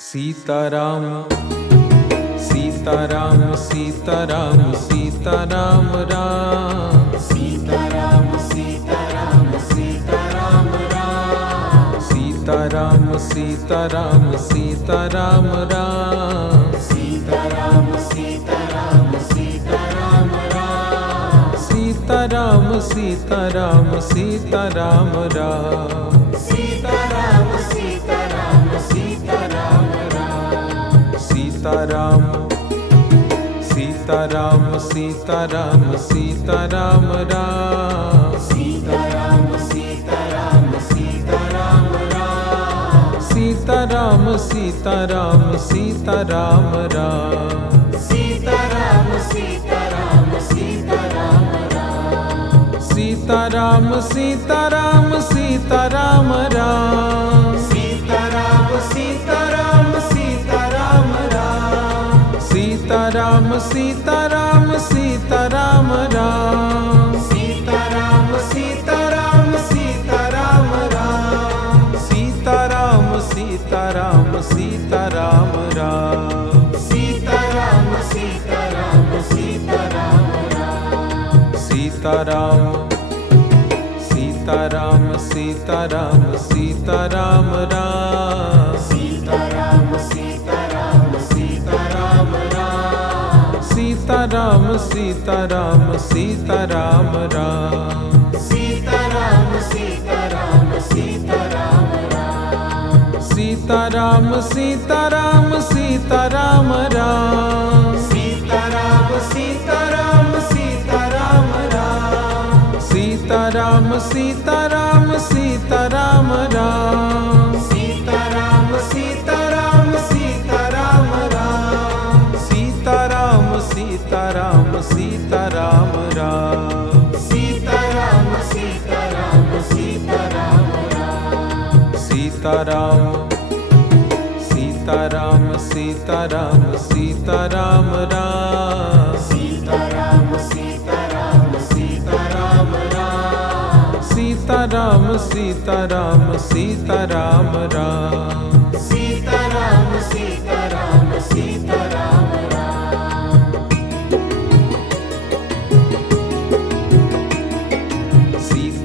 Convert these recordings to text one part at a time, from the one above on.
Sitaram Sitaram Sitaram Sitaram Ram Sitaram Sitaram Sitaram Ram Sitaram Sitaram Sitaram Ram Sitaram Sitaram Sitaram Ram Sitaram Sitaram Sitaram Ram Sitaram Sitaram Sitaram Ram Sitaram Sitaram Sitaram Sitaram Ram Sitaram Sitaram Sitaram Ram Sitaram Sitaram Sitaram Ram Sitaram Sitaram Sitaram Ram Sitaram Sitaram Sitaram Ram Sitaram Sitaram Sitaram Ram Sitaram Sitaram Sitaram Ram Sitaram Sitaram Sitaram Ram Sitaram Sitaram Sitaram Ram Sitaram Sitaram Sitaram Ram Sitaram Sitaram Sitaram Sitaram Ram Sitaram Sitaram Sitaram Ram Sitaram Sitaram Sitaram Ram Sitaram Sitaram Sitaram Ram Sitaram Sitaram Sitaram Ram Sitaram Sitaram Sitaram Ram Sitaram Sitaram Sitaram Ram Sitaram Sitaram Sitaram Ram Sitaram Sitaram Sitaram Ram Sitaram Sitaram Sitaram Ram Sitaram Sitaram Sitaram Sitaram Ram Sitaram Sitaram Sitaram Ram Sitaram Sitaram Sitaram Ram Sitaram Sitaram Sitaram Ram Sitaram Sitaram Sitaram Ram Sitaram Sitaram Sitaram Ram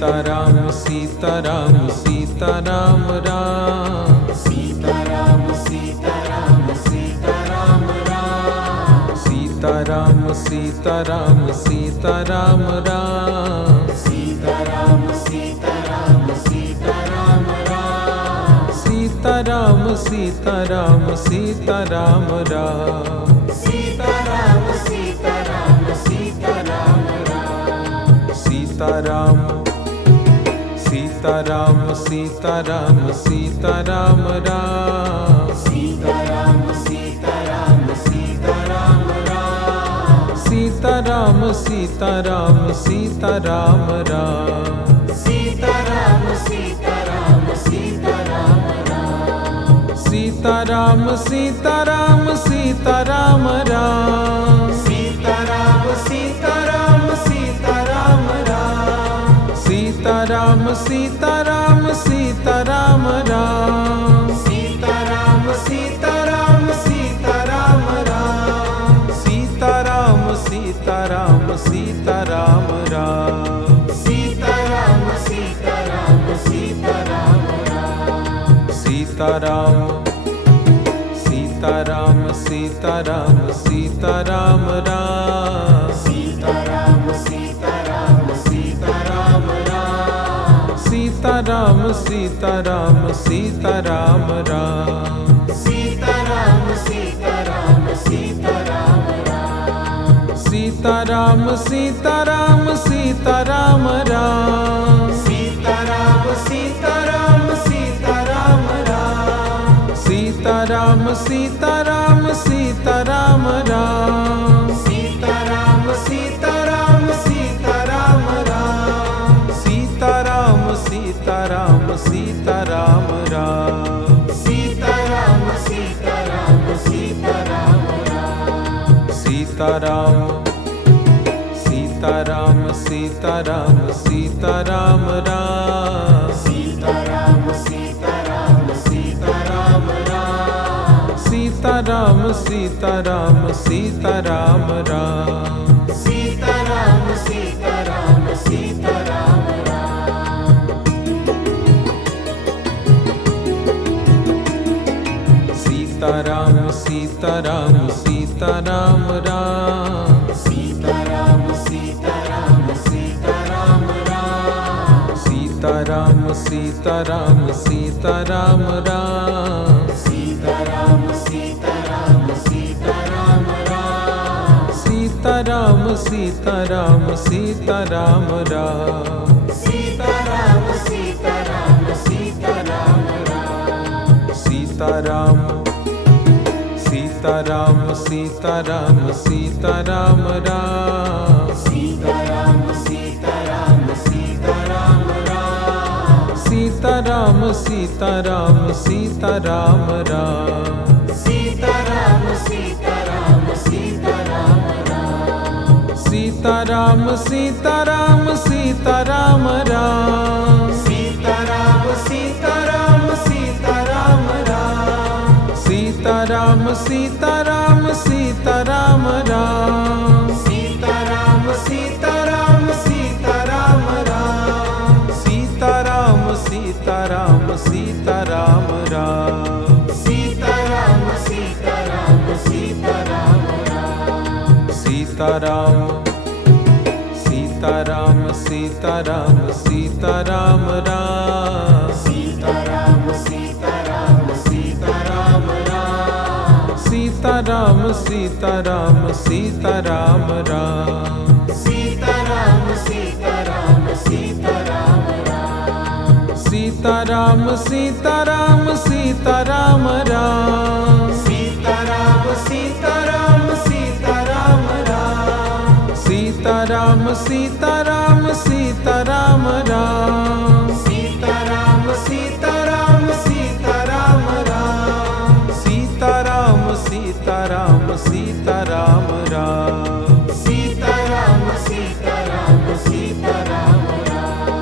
Sitaram Sitaram Sitaram Ram Sitaram Sitaram Sitaram Ram Sitaram Sitaram Sitaram Ram Sitaram Sitaram Sitaram Ram Sitaram Sitaram Sitaram Sitaram Ram Sitaram Sitaram Sitaram Ram Sitaram Sitaram Sitaram Ram Sitaram Sitaram Sitaram Ram Sitaram Sitaram Sitaram Ram Sitaram Sitaram Sitaram Ram Sitaram Sitaram Sitaram Ram Sitaram Sitaram Sitaram Ram Sitaram Sitaram Sitaram Ram Sitaram Sitaram Sitaram Ram Sitaram Sitaram Sitaram Sitaram Ram Sitaram Sitaram Sitaram Ram Sitaram Sitaram Sitaram Ram Sitaram Sitaram Sitaram Ram Sitaram Sitaram Sitaram Ram Sitaram Sitaram Sitaram Ram Sitaram Sitaram Sitaram Ram Sitaram Sitaram Sitaram Ram Sitaram Sitaram Sitaram Ram Sitaram Sitaram Sitaram Ram Sitaram Sitaram Sitaram Sitaram Ram Sitaram Sitaram Sitaram Ram Sitaram Sitaram Sitaram Ram. Sitaram Sitaram Sitaram Ram. Sitaram Sitaram Sitaram Ram. Sitaram Sitaram Sitaram Ram. Sitaram Sitaram Sitaram Ram. Sitaram Sitaram Sitaram Ram. Sitaram Sitaram Sitaram Ram. Sitaram Sitaram Sitaram Ram. Sitaram Sitaram Sitaram Sitaram Ram. Sitaram Sitaram Sitaram Ram. Sitaram Sitaram Sitaram Ram. Sitaram Sitaram Sitaram Ram. Sitaram Sitaram Sitaram Ram. Sitaram Sitaram Sitaram Ram. Sitaram Sitaram Sitaram Ram. Sitaram Sitaram Sitaram Ram. Sitaram Sitaram Sitaram Ram. Sitaram Sitaram Sitaram Ram. Sitaram Sitaram Sitaram Sitaram Ram. Sitaram Sitaram Sitaram Ram. Sitaram Sitaram Sitaram Ram. Sitaram Sitaram Sitaram Ram. Sitaram Sitaram Sitaram Ram. Sitaram Sitaram Sitaram Ram. Sitaram Sitaram Sitaram Ram. Sitaram Sitaram Sitaram Ram. Sitaram Sitaram Sitaram Ram. Sitaram Sitaram Sitaram Ram. Sitaram Sitaram Sitaram Sitaram Ram. Sitaram Sitaram Sitaram Ram.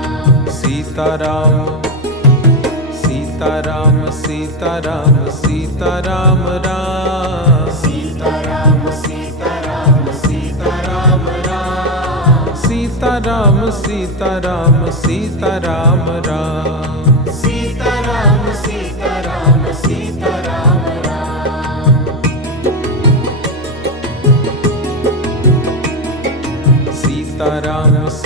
Sitaram Sitaram Sitaram Ram. Sitaram Sitaram Sitaram Ram. Sitaram Sitaram Sitaram Ram. Sitaram Sitaram Sitaram Ram. Sitaram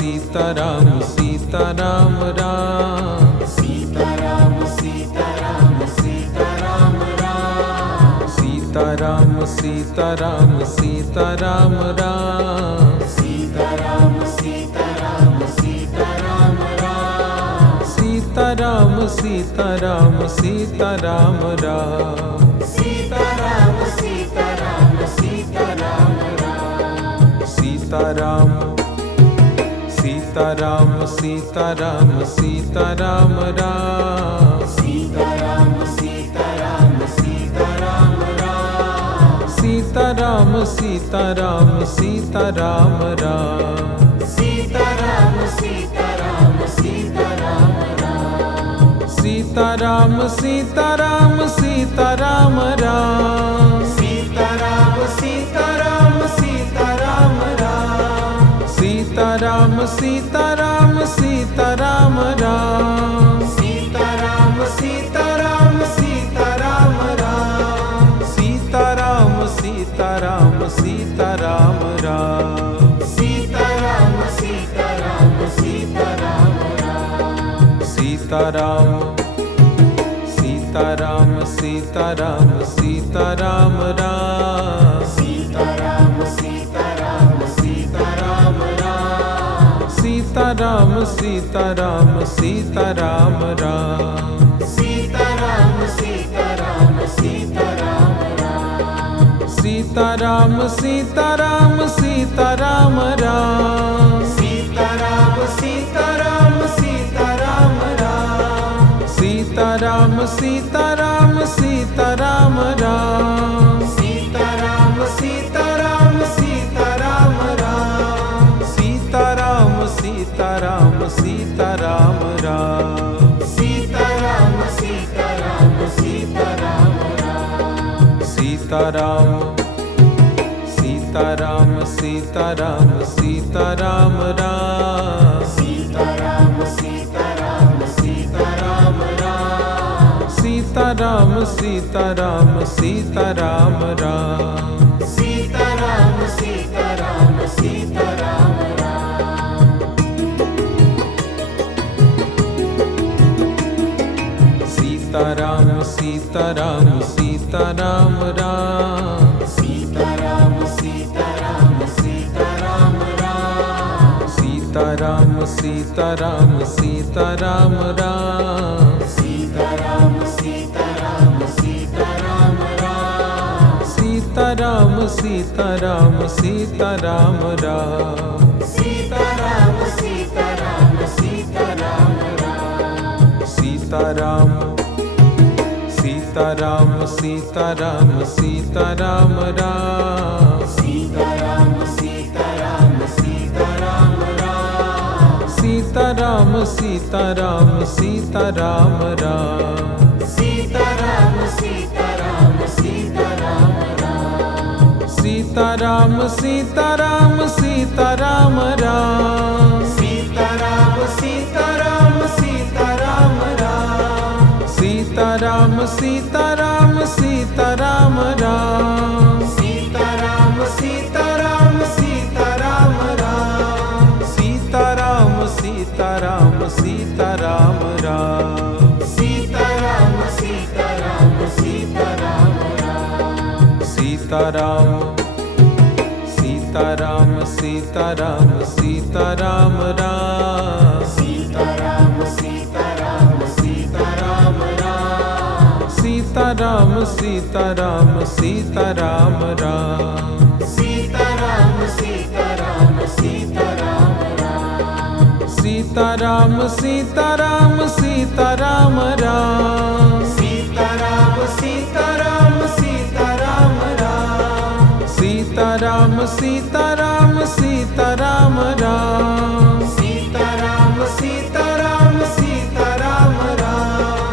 Sitaram Sitaram Ram. Sitaram Sitaram Sitaram Ram. Sitaram Sitaram Sitaram Ram. Sitaram Sitaram Sitaram Ram. Sitaram Sitaram Sitaram Sitaram Ram. Sitaram Sitaram Sitaram Ram. Sitaram Sitaram Sitaram Ram. Sitaram Sitaram Sitaram Ram. Sitaram Sitaram Sitaram Ram. Sitaram Sitaram Sitaram Ram. Sitaram Sitaram Sitaram Ram. Sitaram Sitaram Sitaram Ram. Sitaram Sitaram Sitaram Ram. Sitaram Sitaram Sitaram Ram. Sitaram Sitaram Sitaram Sitaram Ram. Sitaram Sitaram Sitaram Ram. Sitaram Sitaram Sitaram Ram. Sitaram Sitaram Sitaram Ram. Sitaram Sitaram Sitaram Ram. Sitaram Sitaram Sitaram Ram. Sitaram Sitaram Sitaram Ram. Sitaram Sitaram Sitaram Ram. Sitaram Sitaram Sitaram Ram. Sitaram Sitaram Sitaram Ram. Sitaram Sitaram Sitaram Sitaram Ram Sitaram Sitaram Sitaram Ram Sitaram Sitaram Sitaram Ram Sitaram Sitaram Sitaram Ram Sitaram Sitaram Sitaram Ram Sitaram Sitaram Sitaram Ram Sitaram Sitaram Sitaram Ram Sitaram Sitaram Sitaram Ram Sitaram Sitaram Sitaram Ram Sitaram Sitaram Sitaram Ram Sitaram Sitaram Sitaram Sitaram Ram Sitaram Sitaram Sitaram Ram Sitaram Sitaram Sitaram Ram Sitaram Sitaram Sitaram Ram Sitaram Sitaram Sitaram Ram Sitaram Sitaram Sitaram Ram Sitaram Sitaram Sitaram Ram Sitaram Sitaram Sitaram Ram Sitaram Sitaram Sitaram Ram Sitaram Sitaram Sitaram Ram Sitaram Sitaram Sitaram Sitaram Ram Sitaram Sitaram Sitaram Ram Sitaram Sitaram Sitaram Ram Sitaram Sitaram Sitaram Ram Sitaram Sitaram Sitaram Ram Sitaram Sitaram Sitaram Ram Sitaram Sitaram Sitaram Ram Sitaram Sitaram Sitaram Ram Sitaram Sitaram Sitaram Ram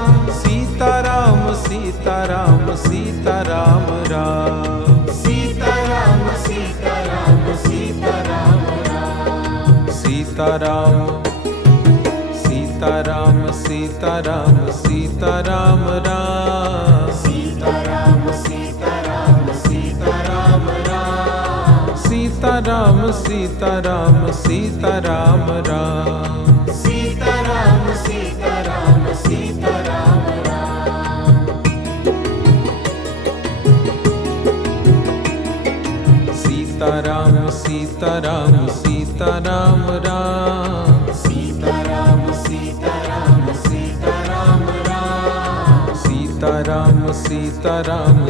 Sitaram Sitaram Sitaram Ram Sitaram Sitaram Sitaram Sitaram Ram Sitaram Sitaram Sitaram Ram Sitaram Sitaram Sitaram Ram Sitaram Sitaram Sitaram Ram Sitaram Sitaram Sitaram Ram Sitaram Sitaram Sitaram Ram Sitaram Sitaram Sitaram Ram Sitaram Sitaram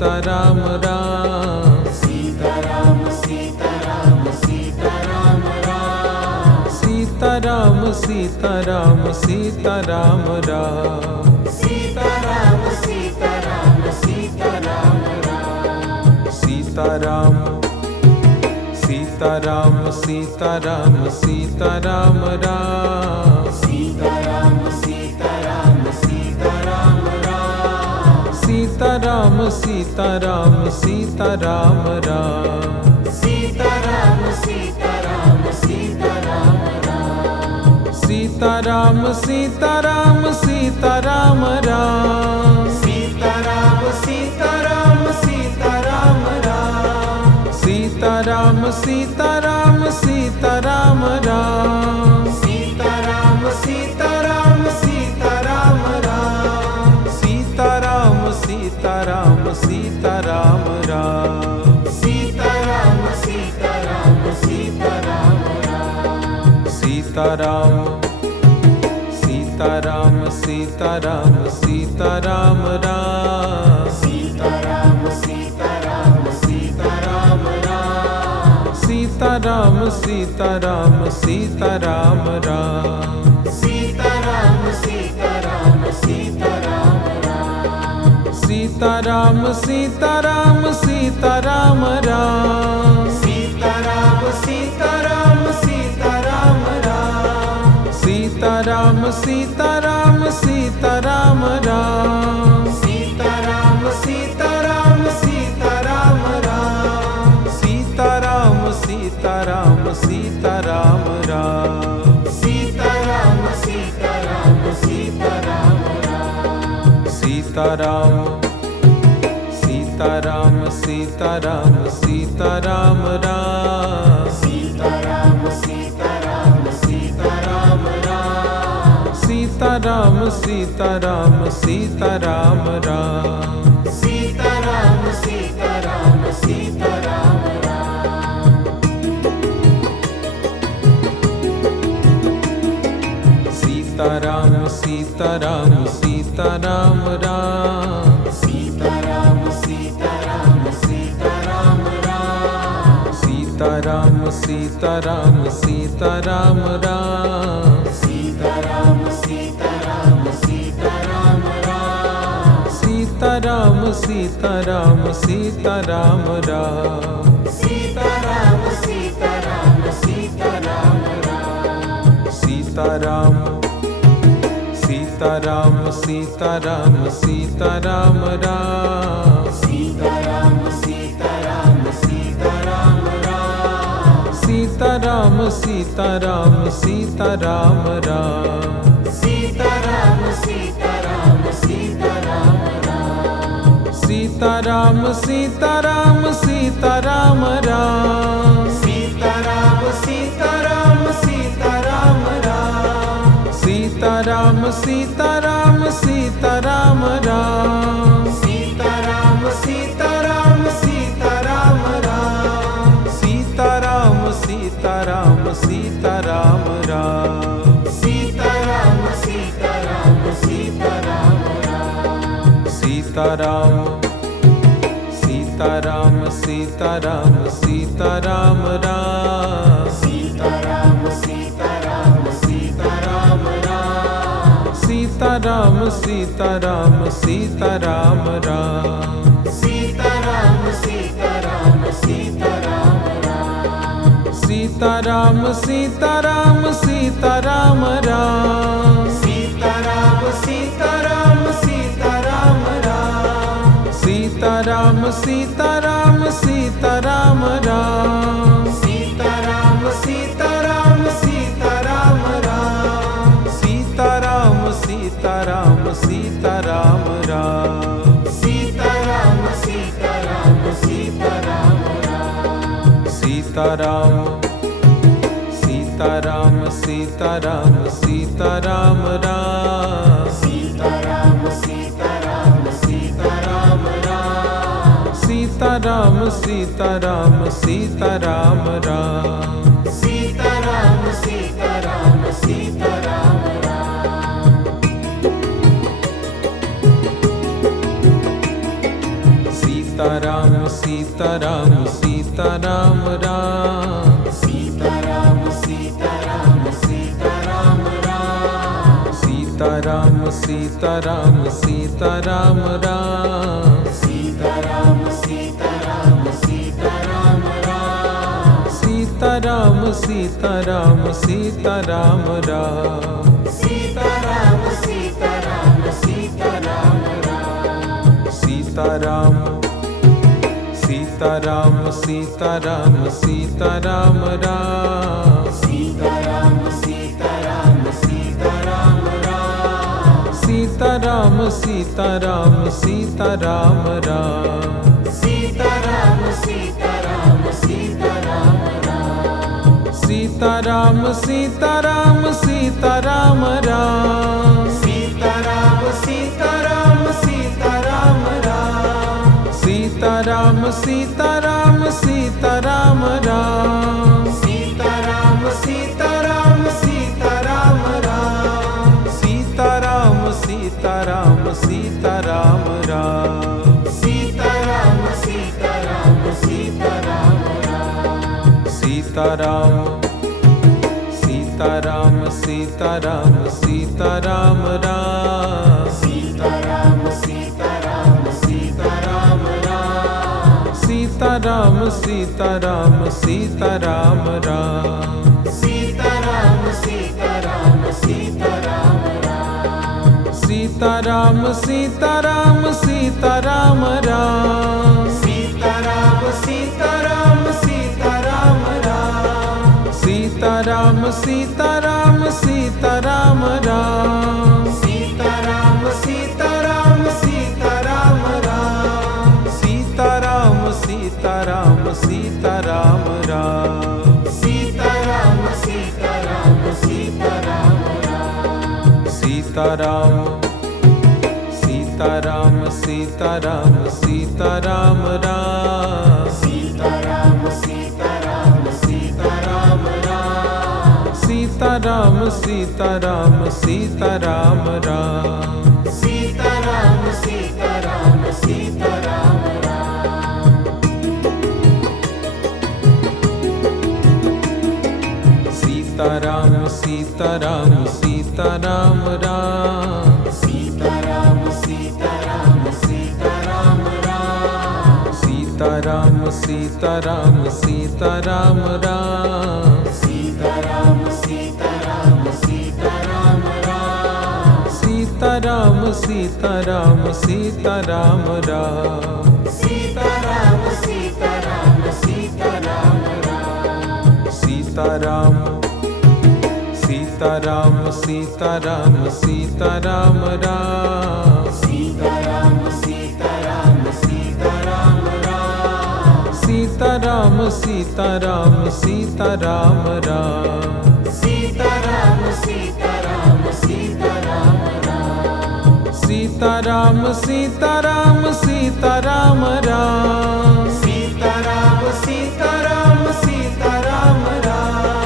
Sitaram Ram Sitaram Sitaram Sitaram Ram Sitaram Sitaram Sitaram Ram Sitaram Sitaram Sitaram Sitaram Ram Sitaram Sitaram Sitaram Ram Sitaram Sitaram Sitaram Ram Sitaram Sitaram Sitaram Ram Sitaram Sitaram Sitaram Ram Sitaram Sitaram Sitaram Ram Sitaram Sitaram Sitaram Ram Sitaram Sitaram Sitaram Ram Sitaram Sitaram Sitaram Ram Sitaram Sitaram Sitaram Ram Sitaram Sitaram Sitaram Sitaram Ram Sitaram Sitaram Sitaram Ram Sitaram Sitaram Sitaram Ram Sitaram Sitaram Sitaram Ram Sitaram Sitaram Sitaram Ram Sitaram Sitaram Sitaram Ram Sitaram Sitaram Sitaram Ram Sitaram Sitaram Sitaram Sitaram Sitaram Sitaram Sitaram Ram Sitaram Sitaram Sitaram Ram Sitaram Sitaram Sitaram Ram Sitaram Sitaram Sitaram Ram Sitaram Sitaram Sitaram Ram Sitaram Sitaram Sitaram Ram Sitaram Sitaram Sitaram Ram Sitaram Sitaram Sitaram Ram Sitaram Sitaram Sitaram Ram Sitaram Sitaram Sitaram Ram Sitaram Sitaram Sitaram Sitaram Ram Sitaram Sitaram Sitaram Ram Sitaram Sitaram Sitaram Ram Sitaram Sitaram Sitaram Ram Sitaram Sitaram Sitaram Ram Sitaram Sitaram Sitaram Ram Sitaram Sitaram Sitaram Ram Sitaram Sitaram Sitaram Ram Sitaram Sitaram Sitaram Ram Sitaram Sitaram Sitaram Ram Sitaram Sitaram Sitaram Sitaram Ram Sitaram Sitaram Sitaram Ram Sitaram Sitaram Sitaram Ram Sitaram Sitaram Sitaram Ram Sitaram Sitaram Sitaram Ram Sitaram Sitaram Sitaram Ram Sitaram Sitaram Sitaram Ram Sitaram Sitaram Sitaram Ram Sitaram Sitaram Sitaram Ram Sitaram Sitaram Sitaram Ram Sitaram Sitaram Sitaram Sitaram Ram Sitaram Sitaram Sitaram Ram Sitaram Sitaram Sitaram Ram Sitaram Sitaram Sitaram Ram Sitaram Sitaram Sitaram Ram Sitaram Sitaram Sitaram Ram Sitaram Sitaram Sitaram Ram Sitaram Sitaram Sitaram Ram Sitaram Sitaram Sitaram Ram Sitaram Sitaram Sitaram Ram Sitaram Sitaram Sitaram Sitaram Ram Sitaram Sitaram Sitaram Ram Sitaram Sitaram Sitaram Ram Sitaram Sitaram Sitaram Ram Sitaram Sitaram Sitaram Ram Sitaram Sitaram Sitaram Ram Sitaram Sitaram Sitaram Ram Sitaram Sitaram Sitaram Ram Sitaram Sitaram Sitaram Ram Sitaram Sitaram Sitaram Ram Sitaram Sitaram Sitaram Sitaram Ram Sitaram Sitaram Sitaram Ram Sitaram Sitaram Sitaram Ram Sitaram Sitaram Sitaram Ram Sitaram Sitaram Sitaram Ram Sitaram Sitaram Sitaram Ram Sitaram Sitaram Sitaram Ram Sitaram Sitaram Sitaram Sitaram Sitaram Ram Sitaram Sitaram Sitaram Ram Sitaram Sitaram Sitaram Ram Sitaram Sitaram Sitaram Ram Sitaram Sitaram Sitaram Ram Sitaram Sitaram Sitaram Ram Sitaram Sitaram Sitaram Ram Sitaram Sitaram Sitaram Ram Sitaram Sitaram Sitaram Ram Sitaram Sitaram Sitaram Ram Sitaram Sitaram Sitaram Sitaram Ram Sitaram Sitaram Sitaram Ram Sitaram Sitaram Sitaram Ram Sitaram Sitaram Sitaram Ram Sitaram Sitaram Sitaram Ram Sitaram Sitaram Sitaram Ram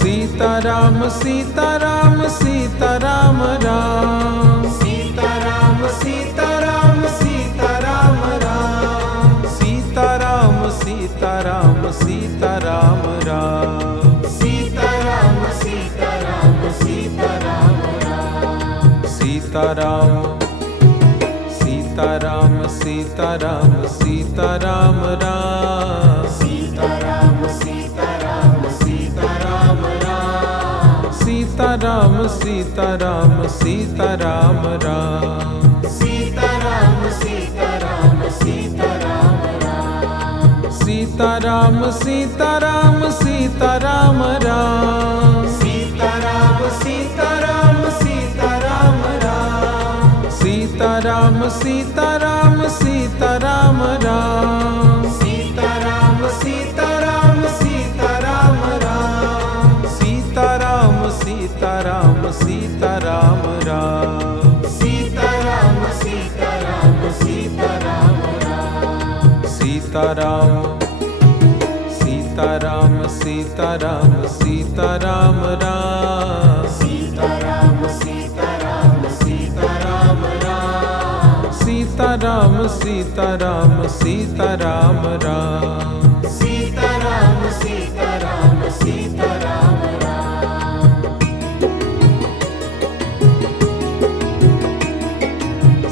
Sitaram Sitaram Sitaram Ram Sitaram Sitaram Sitaram Ram Sitaram Sitaram Sitaram Ram Sitaram Sitaram Sitaram Ram Sitaram Sitaram Sitaram Sitaram Ram Sitaram Sitaram Sitaram Ram Sitaram Sitaram Sitaram Ram Sitaram Sitaram Sitaram Ram Sitaram Sitaram Sitaram Ram Sitaram Sitaram Sitaram Ram Sitaram Sitaram Sitaram Ram Sitaram Sitaram Sitaram Ram Sitaram Sitaram Sitaram Ram Sitaram Sitaram Sitaram Ram Sitaram Sitaram Sitaram Sitaram Ram Sitaram Sitaram Sitaram Ram Sitaram Sitaram Sitaram Ram Sitaram Sitaram Sitaram Ram Sitaram Sitaram Sitaram Ram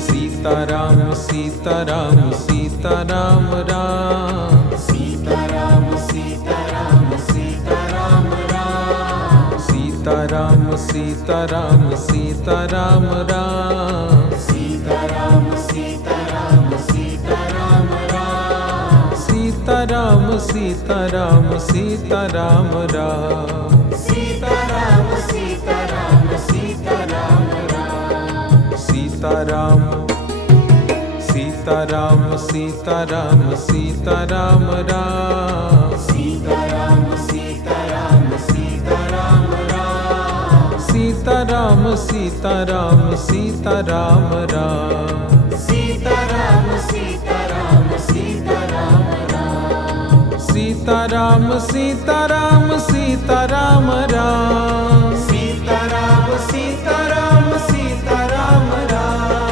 Sitaram Sitaram Sitaram Ram Sitaram Sitaram Sitaram Ram Sitaram Sitaram Sitaram Ram Sitaram Sitaram Sitaram Ram Sitaram Sitaram Sitaram Ram Sitaram Sitaram Sitaram Sitaram Ram Sitaram Sitaram Sitaram Ram Sitaram Sitaram Sitaram Ram Sitaram Sitaram Sitaram Ram Sitaram Sitaram Sitaram Ram Sitaram Sitaram Sitaram Ram Sitaram Sitaram Sitaram Ram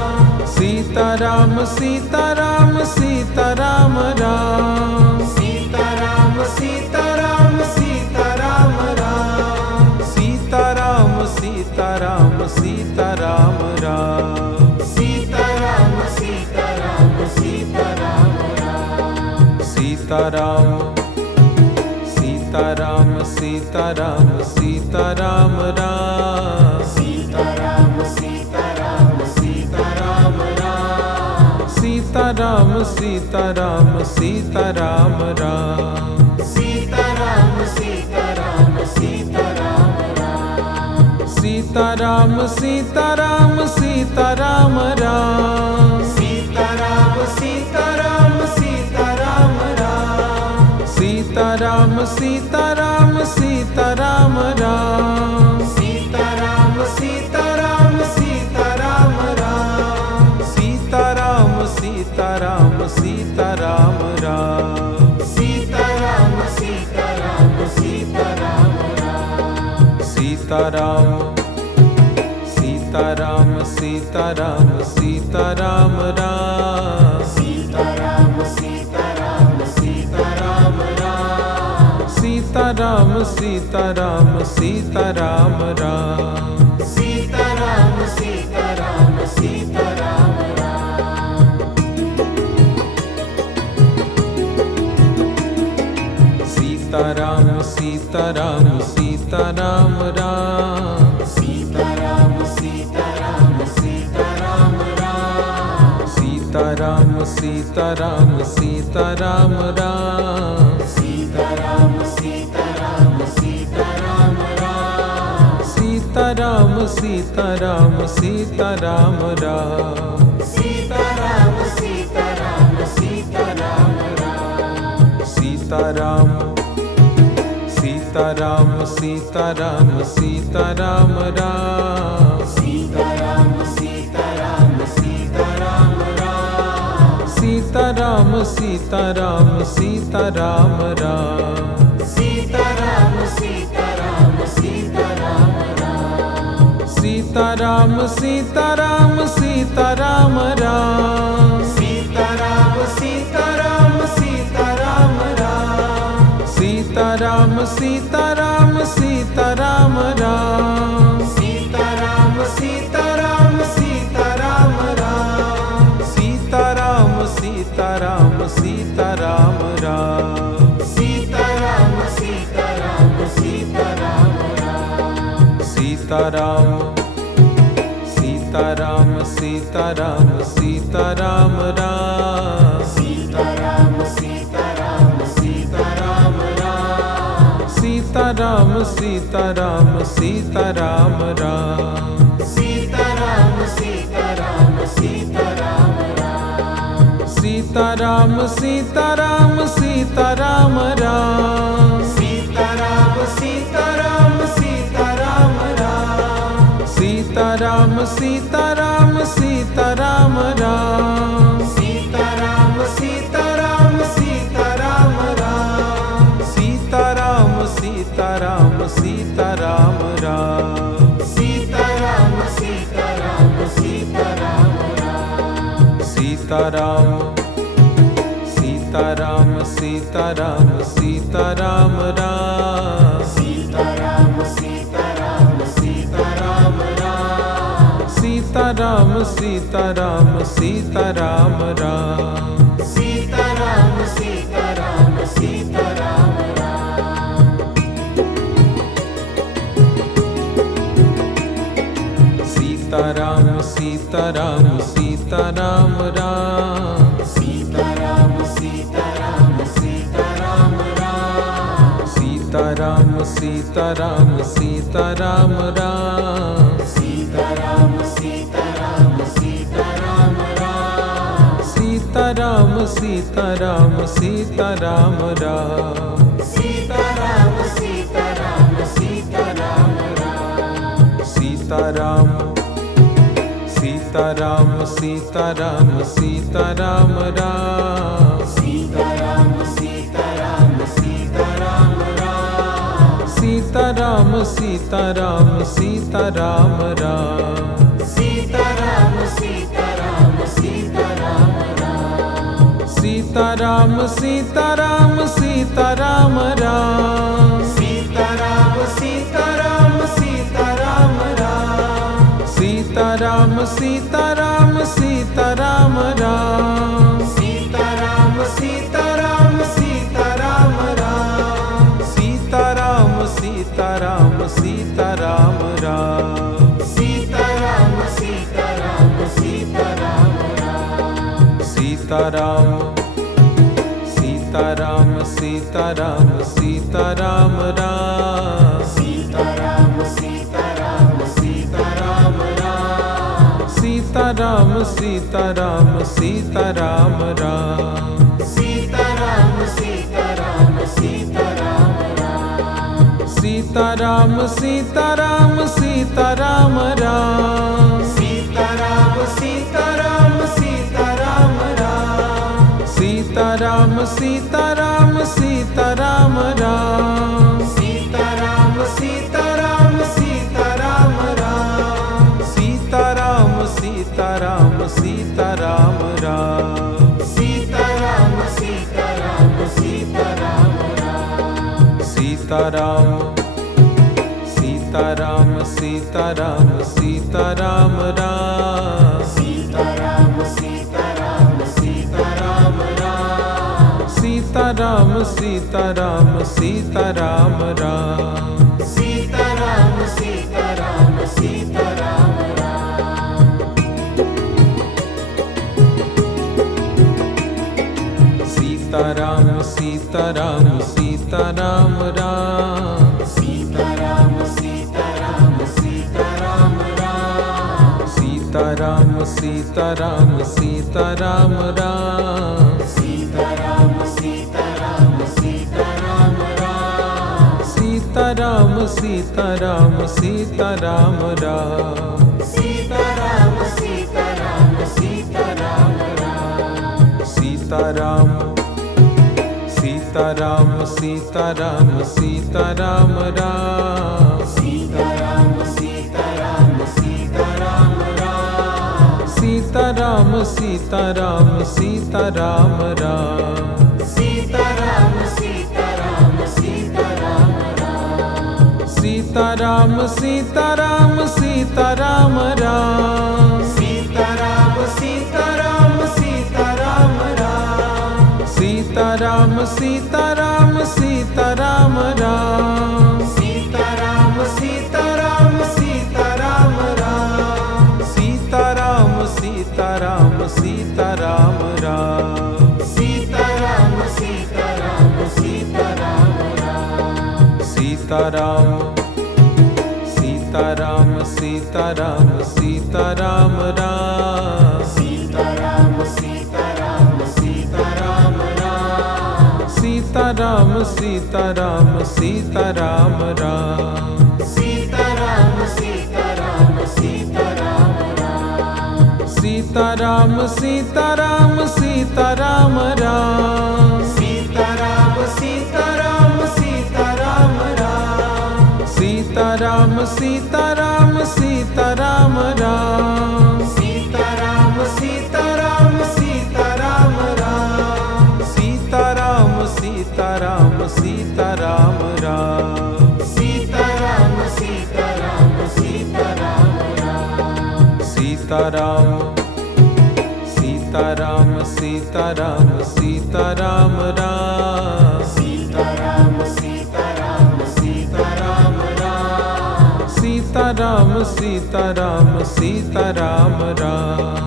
Sitaram Sitaram Sitaram Ram Sitaram Sitaram Sitaram Ram Sitaram Sitaram Sitaram Ram Sitaram Sitaram Sitaram Sitaram Ram Sitaram Sitaram Sitaram Ram Sitaram Sitaram Sitaram Ram Sitaram Sitaram Sitaram Ram Sitaram Sitaram Sitaram Ram Sitaram Sitaram Sitaram Ram Sitaram Sitaram Sitaram Ram Sitaram Sitaram Sitaram Ram Sitaram Sitaram Sitaram Ram Sitaram Sitaram Sitaram Ram Sitaram Sitaram Sitaram Ram Sitaram Sitaram Sitaram Ram Sitaram Sitaram Sitaram Ram Sitaram Sitaram Sitaram Ram Sitaram Sitaram Sitaram Ram Sitaram Sitaram Sitaram Ram Sitaram Sitaram Sitaram Ram Sitaram Sitaram Sitaram Ram Sitaram Sitaram Sitaram Sitaram Ram Sitaram Sitaram Sitaram Ram Sitaram Sitaram Sitaram Ram Sitaram Sitaram Sitaram Ram Sitaram Sitaram Sitaram Ram Sitaram Sitaram Sitaram Ram Sitaram Sitaram Sitaram Ram Sitaram Sitaram Sitaram Ram Sitaram Sitaram Sitaram Ram Sitaram Sitaram Sitaram Ram Sitaram Sitaram Sitaram Sitaram Ram Sitaram Sitaram Sitaram Ram Sitaram Sitaram Sitaram Ram Sitaram Sitaram Sitaram Ram Sitaram Sitaram Sitaram Ram Sitaram Sitaram Sitaram Ram Sitaram Sitaram Sitaram Ram Sitaram Sitaram Sitaram Ram Sitaram Sitaram Sitaram Ram Sitaram Sitaram Sitaram Ram Sitaram Sitaram Sitaram Sitaram Ram Sitaram Sitaram Sitaram Ram Sitaram Sitaram Sitaram Ram Sitaram Sitaram Sitaram Ram Sitaram Sitaram Sitaram Ram Sitaram Sitaram Sitaram Ram Sitaram Sitaram Sitaram Ram Sitaram Sitaram Sitaram Ram Sitaram Sitaram Sitaram Ram Sitaram Sitaram Sitaram Ram Sitaram Sitaram Sitaram Sitaram Ram Sitaram Sitaram Sitaram Ram Sitaram Sitaram Sitaram Ram Sitaram Sitaram Sitaram Ram Sitaram Sitaram Sitaram Ram Sitaram Sitaram Sitaram Ram Sitaram Sitaram Sitaram Ram Sitaram Sitaram Sitaram Ram Sitaram Sitaram Sitaram Ram Sitaram Sitaram Sitaram Ram Sitaram Sitaram Sitaram Sitaram Ram Sitaram Sitaram Sitaram Ram Sitaram Sitaram Sitaram Ram Sitaram Sitaram Sitaram Ram Sitaram Sitaram Sitaram Ram Sitaram Sitaram Sitaram Ram Sitaram Sitaram Sitaram Ram Sitaram Sitaram Sitaram Ram Sitaram Sitaram Ram Sitaram Sitaram Sitaram Ram Sitaram Sitaram Sitaram Sitaram Ram Sitaram Sitaram Sitaram Ram Sitaram Sitaram Sitaram Ram Sitaram Sitaram Sitaram Ram Sitaram Sitaram Sitaram Ram Sitaram Sitaram Sitaram Ram Sitaram Sitaram Sitaram Ram Sitaram Sitaram Sitaram Ram Sitaram Sitaram Sitaram Ram Sitaram Sitaram Sitaram Ram Sitaram Sitaram Sitaram Sitaram Ram Sitaram Sitaram Sitaram Ram Sitaram Sitaram Sitaram Ram Sitaram Sitaram Sitaram Ram Sitaram Sitaram Sitaram Ram Sitaram Sitaram Sitaram Ram Sitaram Sitaram Sitaram Ram Sitaram Sitaram Sitaram Ram Sitaram Sitaram Sitaram Ram Sitaram Sitaram Sitaram Ram Sitaram Sitaram Sitaram Sitaram Ram Sitaram Sitaram Sitaram Ram Sitaram Sitaram Sitaram Ram Sitaram Sitaram Sitaram Ram Sitaram Sitaram Sitaram Ram Sitaram Sitaram Sitaram Ram Sitaram Sitaram Sitaram Ram Sitaram Sitaram Sitaram Ram Sitaram Sitaram Sitaram Ram Sitaram Sitaram Sitaram Ram Sitaram Sitaram Sitaram Sitaram Ram Sitaram Sitaram Sitaram Ram Sitaram Sitaram Sitaram Ram Sitaram Sitaram Sitaram Ram Sitaram Sitaram Sitaram Ram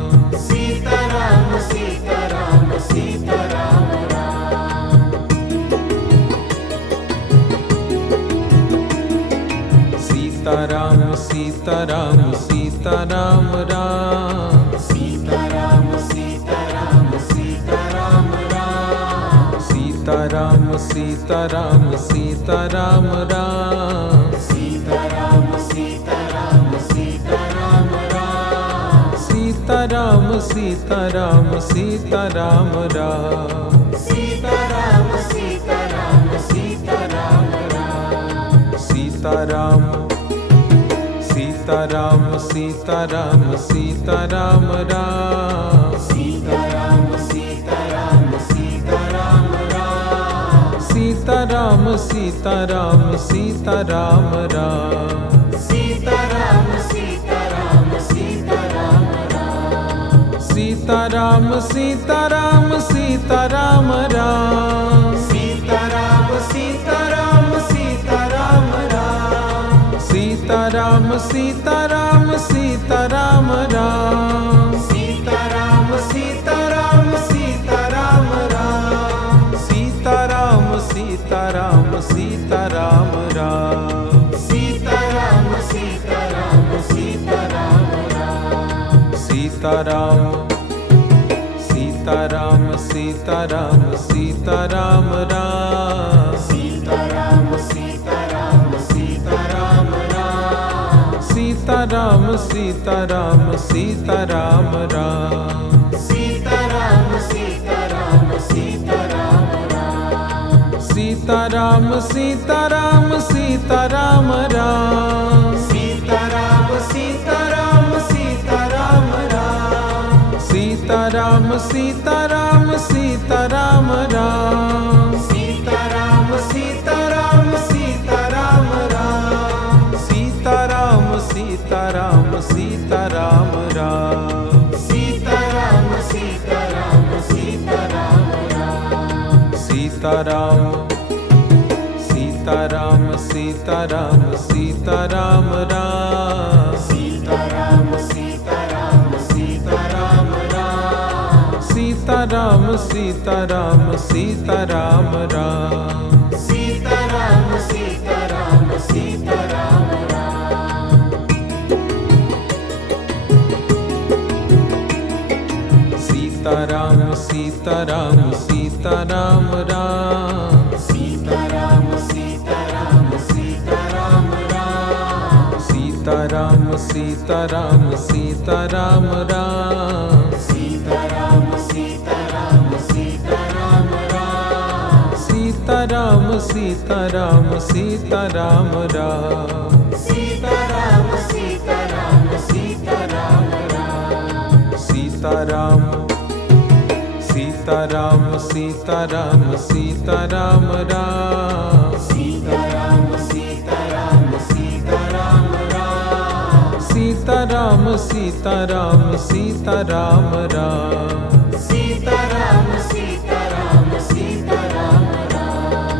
Sitaram Sitaram Sitaram Ram Sitaram Sitaram Sitaram Ram Sitaram Sitaram Sitaram Ram Sitaram Sitaram Sitaram Ram Sitaram Sitaram Sitaram Ram Sitaram Sitaram Sitaram Sitaram Ram Sitaram Sitaram Sitaram Ram Sitaram Sitaram Sitaram Ram Sitaram Sitaram Sitaram Ram Sitaram Sitaram Sitaram Ram Sitaram Sitaram Sitaram Ram Sitaram Sitaram Sitaram Ram Sitaram Sitaram Sitaram Ram Sitaram Sitaram Sitaram Ram Sitaram Sitaram Sitaram Ram Sitaram Sitaram Sitaram Sitaram Ram Sitaram Sitaram Sitaram Ram Sitaram Sitaram Sitaram Ram Sitaram Sitaram Sitaram Ram Sitaram Sitaram Sitaram Ram Sitaram Sitaram Sitaram Ram Sitaram Sitaram Sitaram Ram Sitaram Sitaram Sitaram Ram Sitaram Sitaram Sitaram Ram Sitaram Sitaram Sitaram Ram Sitaram Sitaram Sitaram Sitaram Ram Sitaram Sitaram Sitaram Ram Sitaram Sitaram Sitaram Ram Sitaram Sitaram Sitaram Ram Sitaram Sitaram Sitaram Ram Sitaram Sitaram Sitaram Ram Sitaram Sitaram Sitaram Ram Sitaram Sitaram Sitaram Ram Sitaram Sitaram Sitaram Ram Sitaram Sitaram Sitaram Ram Sitaram Sitaram Sitaram Sitaram Ram Sitaram Sitaram Sitaram Ram Sitaram Sitaram Sitaram Ram Sitaram Sitaram Sitaram Ram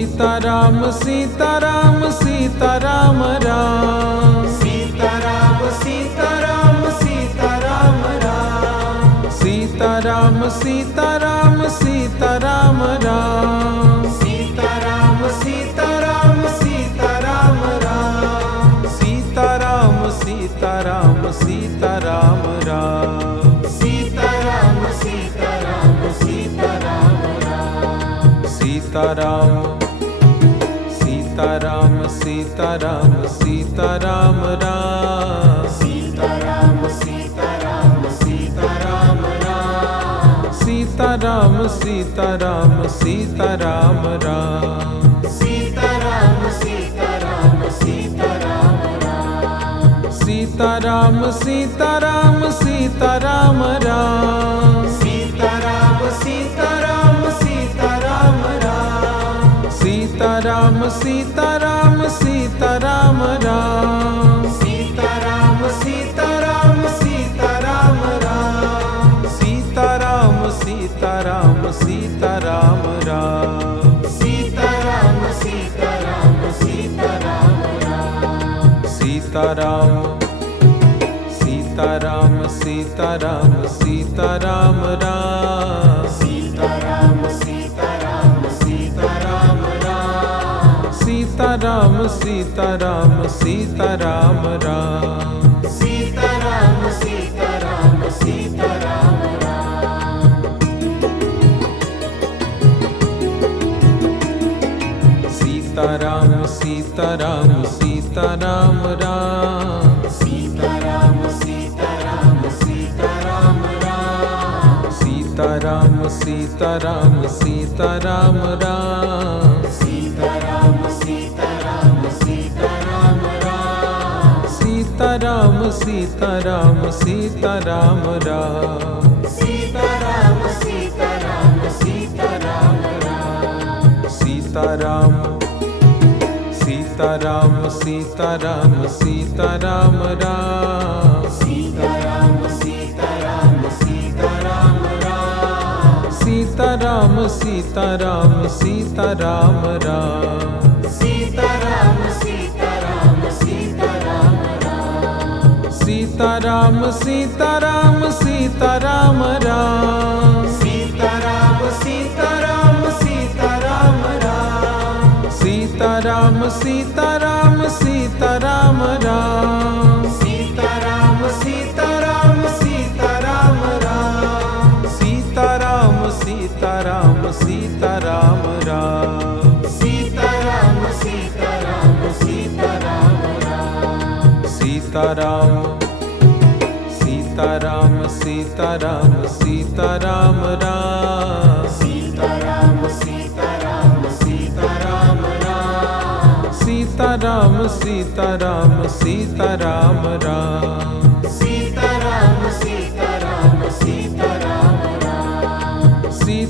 Sitaram Sitaram Sitaram Ram Sitaram Sitaram Sitaram Ram Sitaram Sitaram Sitaram Ram Sitaram Sitaram Sitaram Ram Sitaram Sitaram Sitaram Ram Sitaram Sitaram Sitaram Ram Sitaram Sitaram Sitaram Sitaram Ram Sitaram Sitaram Sitaram Ram Sitaram Sitaram Sitaram Ram Sitaram Sitaram Sitaram Ram Sitaram Sitaram Sitaram Ram Sitaram Sitaram Sitaram Ram Sitaram Sitaram Sitaram Ram Sitaram Sitaram Sitaram Ram Sitaram Sitaram Sitaram Ram Sitaram Sitaram Sitaram Ram Sitaram Sitaram Sitaram Sitaram Ram Sitaram Sitaram Sitaram Ram Sitaram Sitaram Sitaram Ram Sitaram Sitaram Sitaram Ram Sitaram Sitaram Sitaram Ram Sitaram Sitaram Sitaram Ram Sitaram Sitaram Sitaram Ram Sitaram Sitaram Sitaram Ram Sitaram Sitaram Sitaram Ram Sitaram Sitaram Sitaram Ram Sitaram Sitaram Sitaram Sitaram Ram Sitaram Sitaram Sitaram Ram Sitaram Sitaram Sitaram Ram Sitaram Sitaram Sitaram Ram Sitaram Sitaram Sitaram Ram Sitaram Sitaram Sitaram Ram Sitaram Sitaram Sitaram Ram Sitaram Sitaram Sitaram Ram Sitaram Sitaram Sitaram Ram Sitaram Sitaram Sitaram Ram Sitaram Sitaram Sitaram Sitaram Ram Sitaram Sitaram Sitaram Ram Sitaram Sitaram Sitaram Ram Sitaram Sitaram Sitaram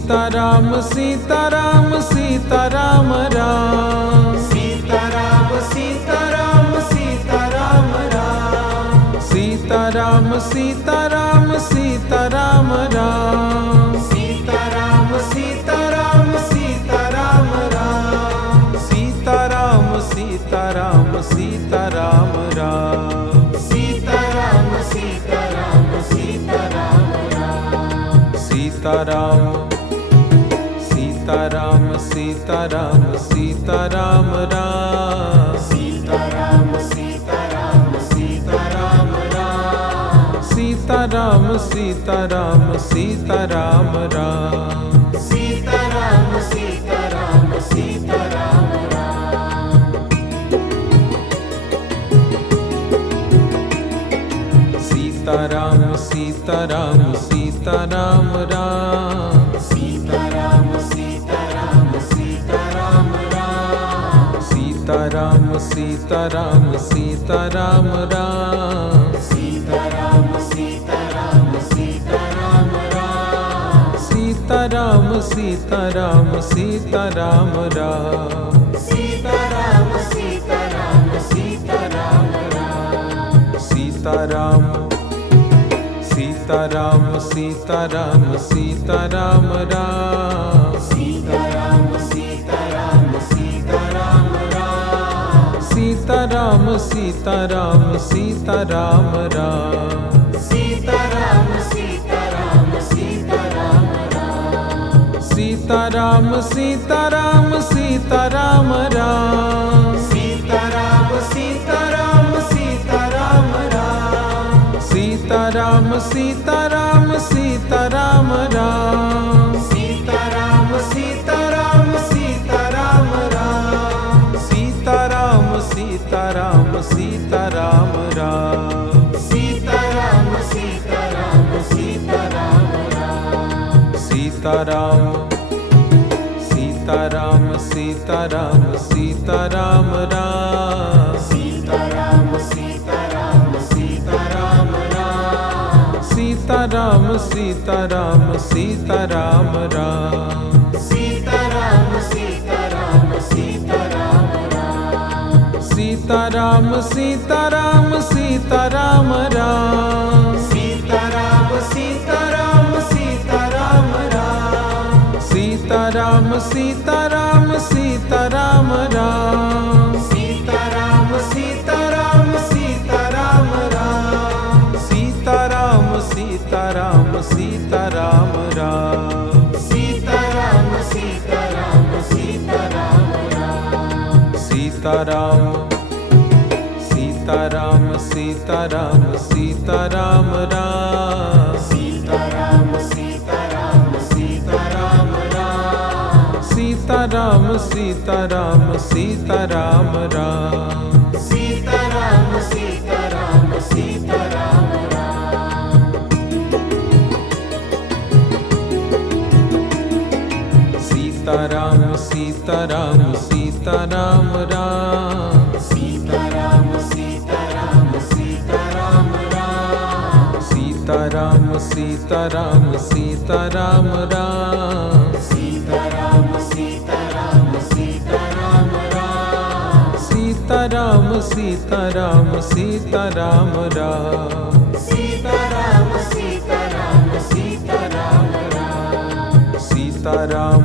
Sitaram Sitaram Sitaram Ram Sitaram Sitaram Sitaram Ram Sitaram Sitaram Sitaram Ram Sitaram Sitaram Sitaram Ram Sitaram Sitaram Sitaram Ram Sitaram Sitaram Sitaram Ram Sitaram Sitaram Sitaram Sitaram Ram Sitaram Sitaram Sitaram Ram Sitaram Sitaram Sitaram Ram Sitaram Sitaram Sitaram Ram Sitaram Sitaram Sitaram Ram Sitaram Sitaram Sitaram Ram Sitaram Sitaram Sitaram Ram Sitaram Sitaram Sitaram Ram Sitaram Sitaram Sitaram Ram Sitaram Sitaram Sitaram Ram Sitaram Sitaram Sitaram Sitaram Ram Sitaram Sitaram Sitaram Ram Sitaram Sitaram Sitaram Ram Sitaram Sitaram Sitaram Ram Sitaram Sitaram Sitaram Ram Sitaram Sitaram Sitaram Ram Sitaram Sitaram Sitaram Ram Sitaram Sitaram Sitaram Ram Sitaram Sitaram Sitaram Ram Sitaram Sitaram Sitaram Ram Sitaram Sitaram Sitaram Sitaram Ram Sitaram Sitaram Sitaram Ram Sitaram Sitaram Sitaram Ram Sitaram Sitaram Sitaram Ram Sitaram Sitaram Sitaram Ram Sitaram Sitaram Sitaram Ram Sitaram Sitaram Sitaram Ram Sitaram Sitaram Sitaram Ram Sitaram Sitaram Sitaram Ram Sitaram Sitaram Sitaram Ram Sitaram Sitaram Sitaram Sitaram Ram Sitaram Sitaram Sitaram Ram Sitaram Sitaram Sitaram Ram Sitaram Sitaram Sitaram Ram Sitaram Sitaram Sitaram Ram Sitaram Sitaram Sitaram Ram Sitaram Sitaram Sitaram Ram Sitaram Sitaram Sitaram Ram Sitaram Sitaram Sitaram Ram Sitaram Sitaram Sitaram Ram Sitaram Sitaram Sitaram Sitaram Ram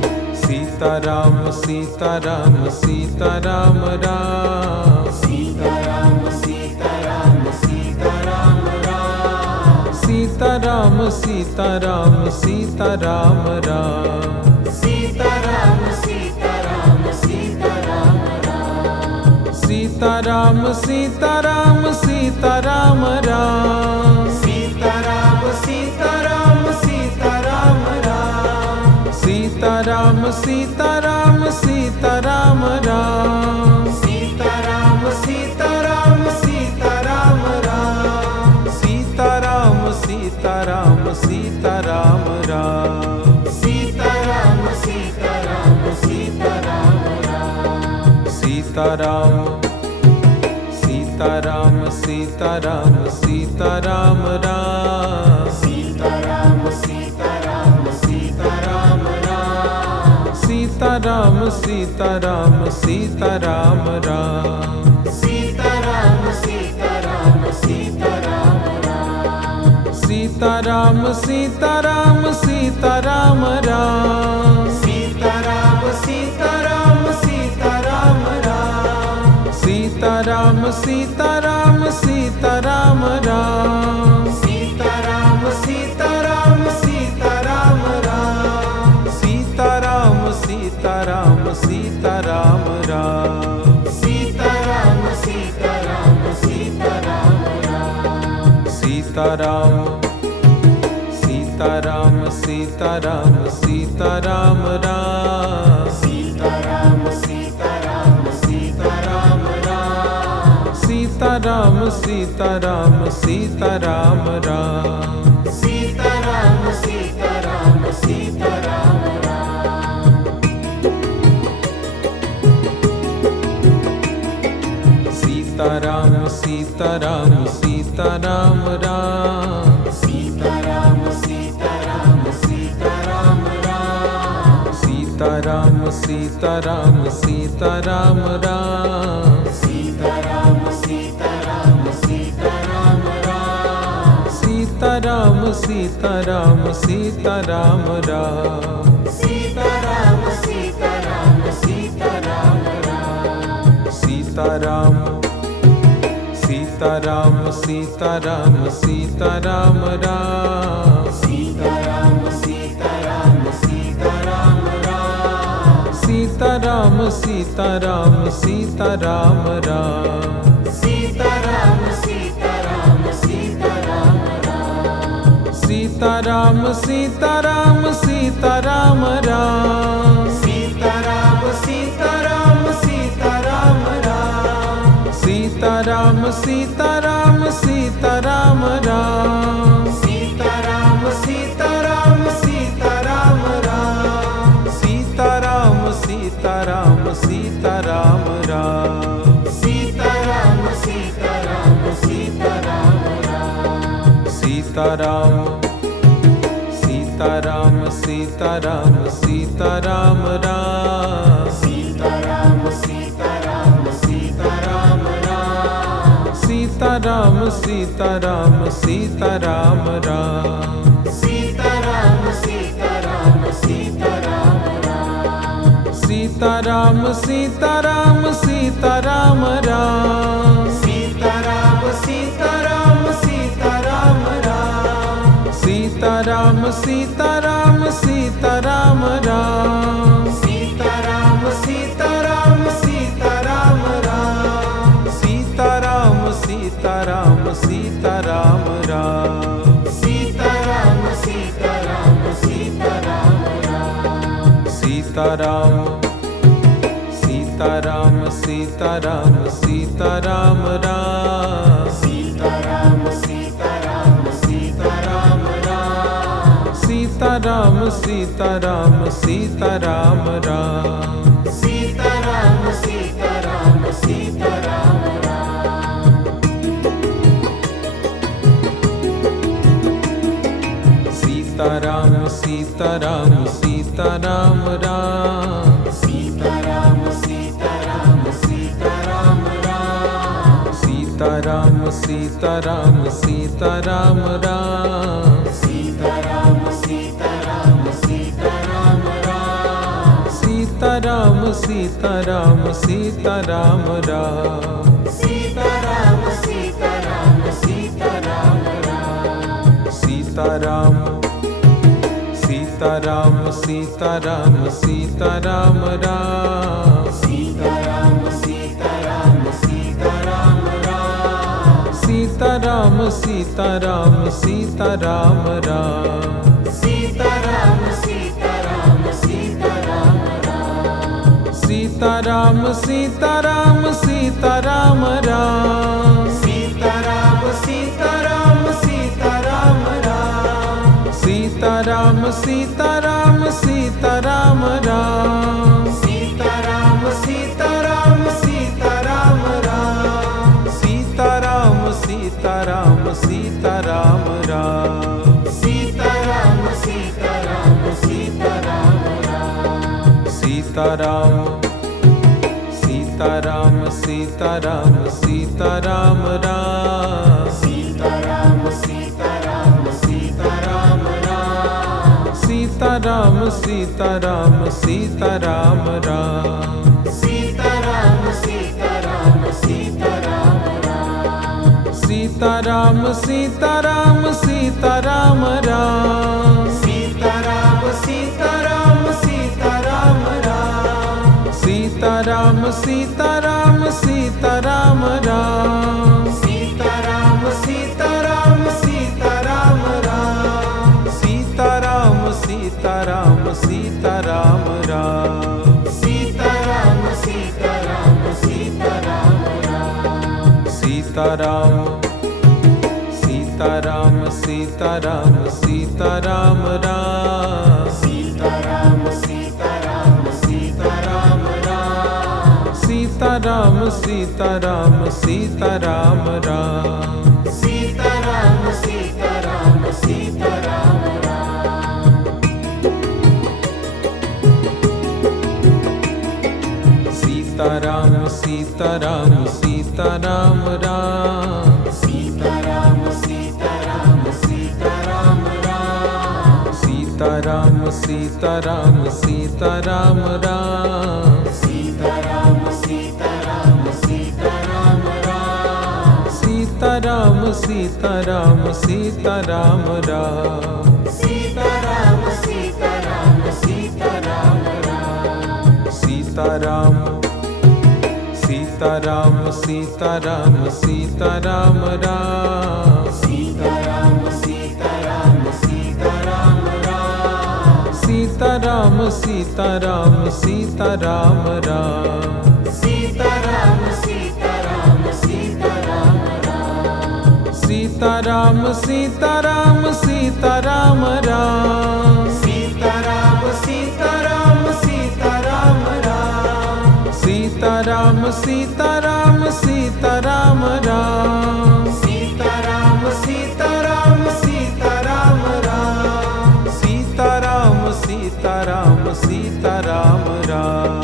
Sitaram Sitaram Sitaram Ram Sitaram Sitaram Sitaram Ram Sitaram Sitaram Sitaram Ram Sitaram Sitaram Sitaram Ram Sitaram Sitaram Sitaram Ram Sitaram Sitaram Sitaram Ram Sitaram Sitaram Sitaram Ram Sitaram Sitaram Sitaram Ram Sitaram Sitaram Sitaram Ram Sitaram Sitaram Sitaram Sitaram Ram Sitaram Sitaram Sitaram Sitaram Sitaram Ram. Sitaram Sitaram Sitaram Ram. Sitaram Sitaram Sitaram Ram. Sitaram Sitaram Sitaram Ram. Sitaram Sitaram Sitaram Ram. Sitaram Sitaram Sitaram Ram. Sitaram Sitaram Sitaram Ram. Sitaram Sitaram Sitaram Ram. Sitaram Sitaram Sitaram Sitaram Ram. Sitaram Sitaram Sitaram Ram. Sitaram Sitaram Sitaram Ram. Sitaram Sitaram Sitaram Ram. Sitaram Sitaram Sitaram Ram. Sitaram Sitaram Sitaram Ram. Sitaram Sitaram Sitaram Ram. Sitaram Sitaram Sitaram Ram. Sitaram Sitaram Sitaram Ram. Sitaram Sitaram Sitaram Ram. Sitaram Sitaram Sitaram Sitaram Ram. Sitaram Sitaram Sitaram Ram. Sitaram Sitaram Sitaram Ram. Sitaram Sitaram Sitaram Ram. Sitaram Sitaram Sitaram Ram. Sitaram Sitaram Sitaram Ram. Sitaram Sitaram Sitaram Ram. Sitaram Sitaram Sitaram Ram. Sitaram Sitaram Sitaram Ram. Sitaram Sitaram Sitaram Ram. Sitaram Sitaram Sitaram Sitaram Ram. Sitaram Sitaram Sitaram Ram. Sitaram Sitaram Sitaram Ram. Sitaram Sitaram Sitaram Ram. Sitaram Sitaram Sitaram Ram. Sitaram Sitaram Sitaram Ram. Sitaram Sitaram Sitaram Ram. Sitaram Sitaram Sitaram Ram. Sitaram Sitaram Sitaram Ram. Sitaram Sitaram Sitaram Ram. Sitaram Sitaram Sitaram Sitaram Ram. Sitaram Sitaram Sitaram Ram. Sitaram Sitaram Sitaram Ram. Sitaram Sitaram Sitaram Ram. Sitaram Sitaram Sitaram Ram. Sitaram Sitaram Sitaram Ram. Sitaram Sitaram Sitaram Ram. Sitaram Sitaram Sitaram Ram. Sitaram Sitaram Sitaram Ram. Sitaram Sitaram Sitaram Ram. Sitaram Sitaram Sitaram Sitaram Ram. Sitaram Sitaram Sitaram Ram. Sitaram Sitaram Sitaram Ram. Sitaram Sitaram Sitaram Ram. Sitaram Sitaram Sitaram Ram. Sitaram Sitaram Sitaram Ram. Sitaram Sitaram Sitaram Ram. Sitaram Sitaram Sitaram Ram. Sitaram Sitaram Sitaram Ram. Sitaram Sitaram Sitaram Ram. Sitaram Sitaram Sitaram Sitaram Ram Sitaram Sitaram Sitaram Ram Sitaram Sitaram Sitaram Ram Sitaram Sitaram Sitaram Ram Sitaram Sitaram Sitaram Ram Sitaram Sitaram Sitaram Ram Sitaram Sitaram Sitaram Ram Sitaram Sitaram Sitaram Ram Sitaram Sitaram Sitaram Ram Sitaram Sitaram Sitaram Ram Sitaram Sitaram Sitaram Sitaram Ram Sitaram Sitaram Sitaram Ram Sitaram Sitaram Sitaram Ram Sitaram Sitaram Sitaram Ram Sitaram Sitaram Sitaram Ram Sitaram Sitaram Sitaram Ram Sitaram Sitaram Sitaram Ram Sitaram Sitaram Sitaram Ram Sitaram Sitaram Sitaram Ram Sitaram Sitaram Sitaram Ram Sitaram Sitaram Sitaram Sitaram Ram Sitaram Sitaram Sitaram Ram Sitaram Sitaram Sitaram Ram Sitaram Sitaram Sitaram Ram Sitaram Sitaram Sitaram Ram Sitaram Sitaram Sitaram Ram Sitaram Sitaram Sitaram Ram Sitaram Sitaram Sitaram Ram Sitaram Sitaram Sitaram Ram Sitaram Sitaram Sitaram Ram Sitaram Sitaram Sitaram Sitaram Ram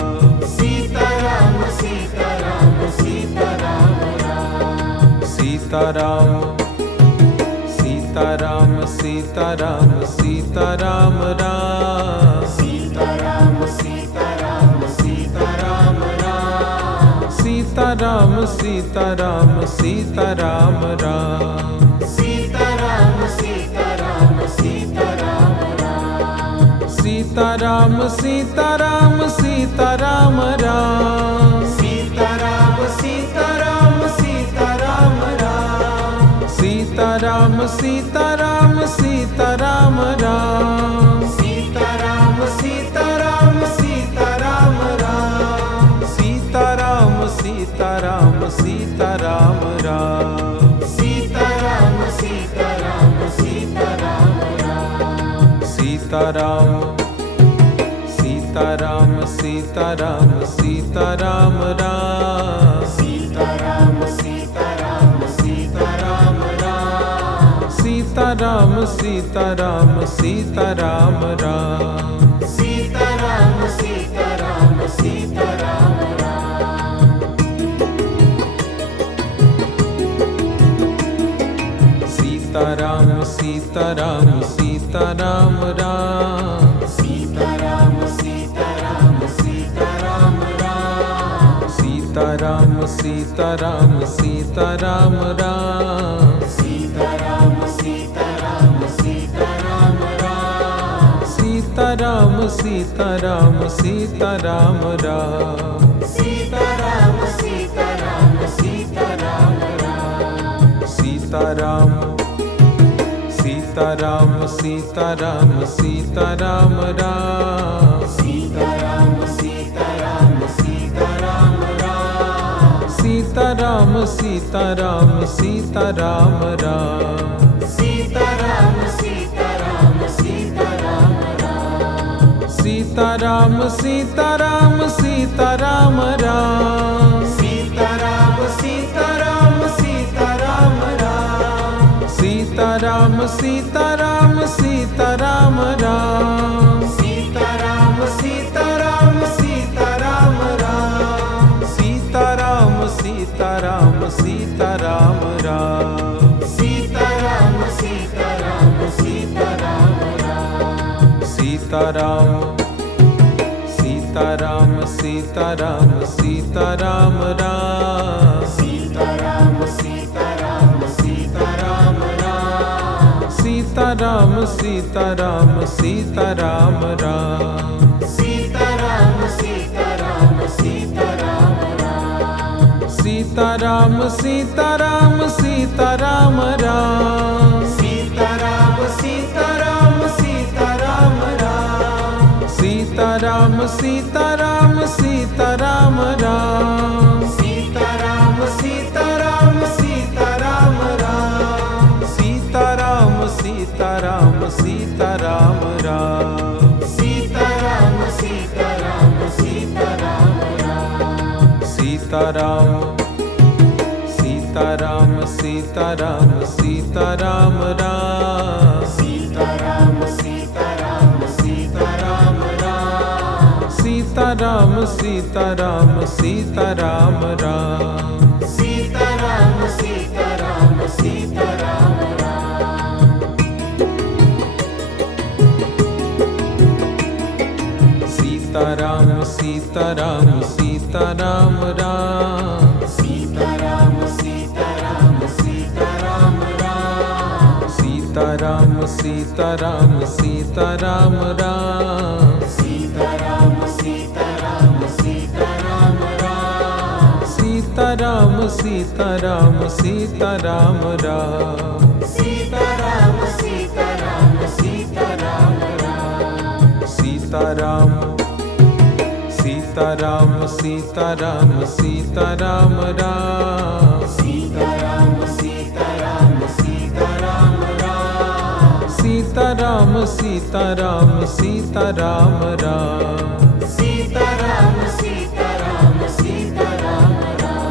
Sitaram Sitaram Sitaram Ram Sitaram Sitaram Sitaram Ram Sitaram Sitaram Sitaram Ram Sitaram Sitaram Sitaram Ram Sitaram Sitaram Sitaram Ram Sitaram Sitaram Sitaram Ram Sitaram Sitaram Sitaram Ram Sitaram Sitaram Sitaram Ram Sitaram Sitaram Sitaram Ram Sitaram Sitaram Sitaram Sitaram Ram Sitaram Sitaram Sitaram Ram Sitaram Sitaram Sitaram Ram Sitaram Sitaram Sitaram Ram Sitaram Sitaram Sitaram Ram Sitaram Sitaram Sitaram Ram Sitaram Sitaram Sitaram Ram Sitaram Sitaram Sitaram Ram Sitaram Sitaram Sitaram Ram Sitaram Sitaram Sitaram Ram Sitaram Sitaram Sitaram Sitaram Ram Sitaram Sitaram Sitaram Ram Sitaram Sitaram Sitaram Ram Sitaram Sitaram Sitaram Ram Sitaram Sitaram Sitaram Ram Sitaram Sitaram Sitaram Ram Sitaram Sitaram Sitaram Ram Sitaram Sitaram Sitaram Sitaram Sitaram Sitaram Sitaram Ram Sitaram Sitaram Sitaram Ram Sitaram Sitaram Sitaram Ram Sitaram Sitaram Sitaram Ram Sitaram Sitaram Sitaram Ram Sitaram Sitaram Sitaram Ram Sitaram Sitaram Sitaram Ram Sitaram Sitaram Sitaram Ram Sitaram Sitaram Sitaram Ram Sitaram Sitaram Sitaram Ram Sitaram Sitaram Sitaram Sitaram Ram Sitaram Sitaram Sitaram Ram Sitaram Sitaram Sitaram Ram Sitaram Sitaram Sitaram Ram Sitaram Sitaram Sitaram Ram Sitaram Sitaram Sitaram Ram Sitaram Sitaram Sitaram Ram Sitaram Sitaram Sitaram Ram Sitaram Sitaram Sitaram Ram Sitaram Sitaram Sitaram Ram Sitaram Sitaram Sitaram Sitaram Ram Sitaram Sitaram Sitaram Ram Sitaram Sitaram Sitaram Ram Sitaram Sitaram Sitaram Ram Sitaram Sitaram Sitaram Ram Sitaram Sitaram Sitaram Ram Sitaram Sitaram Sitaram Ram Sitaram Sitaram Sitaram Ram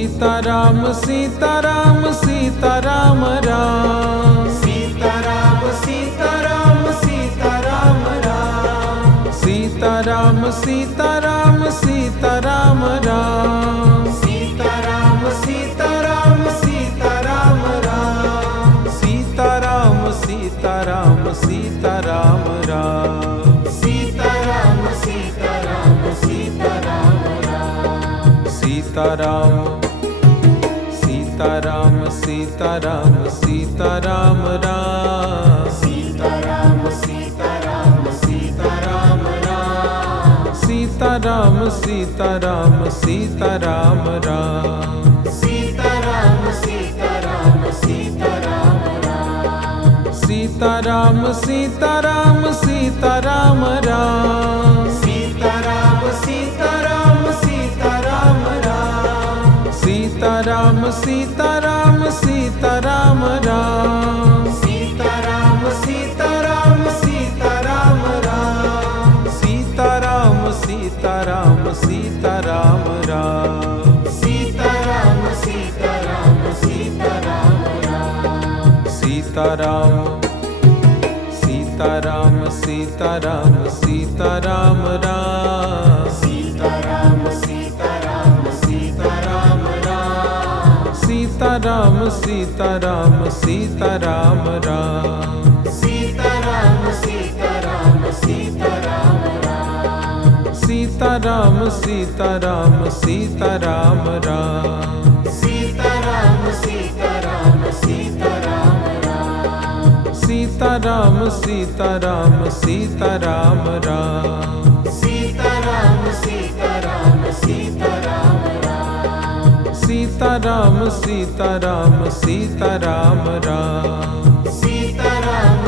Sitaram Sitaram Sitaram Ram Sitaram Sitaram Sitaram Ram Sitaram Sitaram Sitaram Sitaram Ram Sitaram Sitaram Sitaram Ram Sitaram Sitaram Sitaram Ram Sitaram Sitaram Sitaram Ram Sitaram Sitaram Sitaram Ram Sitaram Sitaram Sitaram Ram Sitaram Sitaram Sitaram Ram Sitaram Sitaram Sitaram Ram Sitaram Sitaram Sitaram Ram Sitaram Sitaram Sitaram Ram Sitaram Sitaram Sitaram Sitaram Ram Sitaram Sitaram Sitaram Ram Sitaram Sitaram Sitaram Ram Sitaram Sitaram Sitaram Ram Sitaram Sitaram Sitaram Ram Sitaram Sitaram Sitaram Ram Sitaram Sitaram Sitaram Ram Sitaram Sitaram Sitaram Ram Sitaram Sitaram Sitaram Ram Sitaram Sitaram Sitaram Ram Sitaram Sitaram Sitaram Ram Sitaram Sitaram Sitaram Ram Sitaram Sitaram Sitaram Ram Sitaram Sitaram Sitaram Ram Sitaram Sitaram Sitaram